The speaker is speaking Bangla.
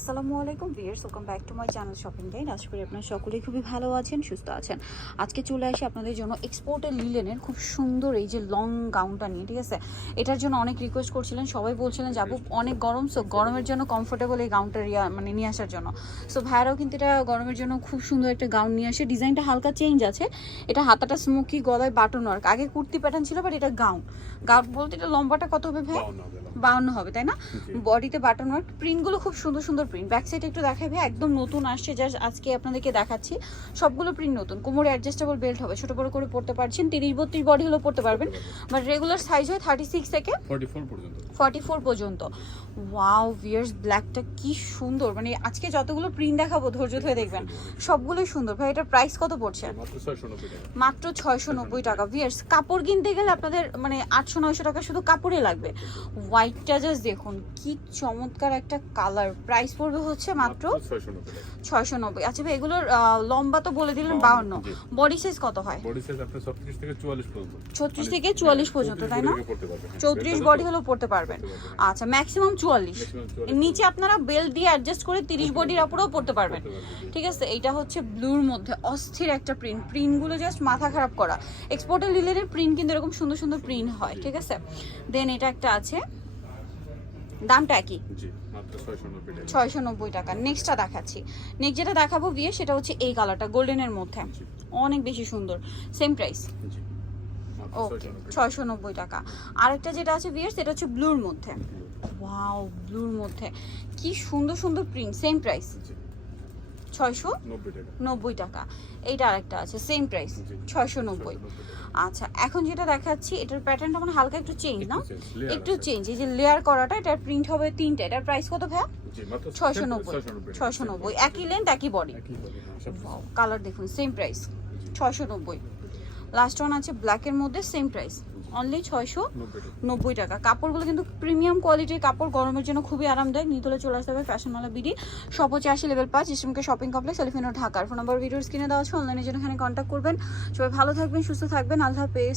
আসসালামু আলাইকুম viewers welcome back to my channel shopping guide আশা করি আপনারা সকলেই খুবই ভালো আছেন সুস্থ আছেন। আজকে চলে আসি আপনাদের জন্য এক্সপোর্টের লিলেনের খুব সুন্দর এই যে লং গাউনটা নিয়ে ঠিক আছে? এটার জন্য অনেক রিকোয়েস্ট করছিলেন সবাই বলছিলেন যাব অনেক গরম সো গরমের জন্য কমফোর্টেবল এই গাউনটা মানে নিয়ে আসার জন্য। সো ভাইয়ারাও কিন্তু এটা গরমের জন্য খুব সুন্দর একটা গাউন নিয়ে আসে। ডিজাইনটা হালকা চেঞ্জ আছে। এটা হাতাটা স্মোকি গলায় বাটন ওয়ার্ক আগে কুর্তি প্যাটার্ন ছিল বাট এটা গাউন গাউন বলতে এটা লম্বাটা কত হবে ভাই? বাউন্ন হবে তাই না? বডিতে বাটন ওয়ার্ক প্রিন্টগুলো খুব সুন্দর সুন্দর প্রিন্ট ব্যাক সাইড একটু দেখাবে একদম নতুন আসছে জাস্ট আজকে আপনাদেরকে দেখাচ্ছি। সবগুলো প্রিন্ট নতুন কোমরে অ্যাডজাস্টেবল বেল্ট হবে ছোট বড় করে পড়তে পারছেন তিরিশ বত্রিশ বডি হলেও পড়তে পারবেন। বাট রেগুলার সাইজ হয় থার্টি সিক্স থেকে 44 পর্যন্ত। ফর্টি ফোর পর্যন্ত। ওয়াও ভিয়ার্স ব্ল্যাকটা কি সুন্দর মানে আজকে যতগুলো প্রিন্ট দেখাবো ধৈর্য ধরে দেখবেন। সবগুলোই সুন্দর। ভাই এটার প্রাইস কত পড়ছে? মাত্র 690 মাত্র ছয়শো নব্বই টাকা। ভিয়ার্স কাপড় কিনতে গেলে আপনাদের মানে আটশো নয়শো টাকা শুধু কাপড়ে লাগবে। হোয়াইটটা জাস্ট দেখুন কি চমৎকার একটা কালার প্রাইস পড়বে হচ্ছে মাত্র ছয়শো নব্বই আচ্ছা ভাই এগুলোর লম্বা তো বলে দিলেন বাউন্ন। বডি সাইজ কত হয়? বডি সাইজ আপনার 36 থেকে 44 পর্যন্ত। ছত্রিশ মানে থেকে চুয়াল্লিশ পর্যন্ত তাই না? চৌত্রিশ বডি হ্যাঁ। হলেও পড়তে পারবেন। আচ্ছা ম্যাক্সিমাম চুয়াল্লিশ। নিচে আপনারা বেল্ট দিয়ে অ্যাডজাস্ট করে তিরিশ বডির উপরেও পড়তে পারবেন। ঠিক আছে এইটা হচ্ছে ব্লুর মধ্যে অস্থির একটা প্রিন্ট প্রিন্টগুলো জাস্ট মাথা খারাপ করা। এক্সপোর্টার লিলের প্রিন্ট কিন্তু এরকম সুন্দর সুন্দর প্রিন্ট হয় ঠিক আছে? দেন এটা একটা আছে। দামটা একই। জি মাত্র 690 টাকা। ছয়শো নব্বই টাকা। নেক্সটটা দেখাচ্ছি। নেক্সট যেটা দেখাবো বিয়ে সেটা হচ্ছে এই কালারটা গোল্ডেনের মধ্যে। অনেক বেশি সুন্দর। সেম প্রাইস ওকে ছয়শো নব্বই টাকা। আরেকটা যেটা আছে বিয়ার সেটা হচ্ছে ব্লুর মধ্যে। ওয়াও ব্লুর মধ্যে। কি সুন্দর সুন্দর প্রিন্ট সেম প্রাইস ছয়শো নব্বই টাকা। এইটা আরেকটা আছে সেম প্রাইস ছয়শো নব্বই 690 টাকা। আচ্ছা এখন যেটা দেখাচ্ছি এটার প্যাটার্নটা মানে হালকা একটু চেঞ্জ না? একটু। চেঞ্জ এই যে লেয়ার করাটা এটার প্রিন্ট হবে তিনটা এটার প্রাইস কত ভাইয়া? মাত্র ছয়শো নব্বই 690 ছয়শো নব্বই। একই লেন্থ একই বডি। কালার দেখুন সেম প্রাইস ছয়শো নব্বই। লাস্ট ওয়ান আছে ব্ল্যাকের মধ্যে সেম প্রাইস অনলি ছয়শো নব্বই টাকা। কাপড়গুলো কিন্তু প্রিমিয়াম কোয়ালিটির কাপড় গরমের জন্য খুবই আরামদায়ক। নিতলে চলে আসতে হবে ফ্যাশন মালা বিডি সব হচ্ছে আশি লেভেল পাঁচ ইসলামকে শপিং কমপ্লেক্স এলিফেন্ট ঢাকার ফোন নম্বর ভিডিওর স্ক্রিনে দেওয়া আছে অনলাইনের জন্য এখানে কন্ট্যাক্ট করবেন। সবাই ভালো থাকবেন সুস্থ থাকবেন। আল্লাহ হাফেজ।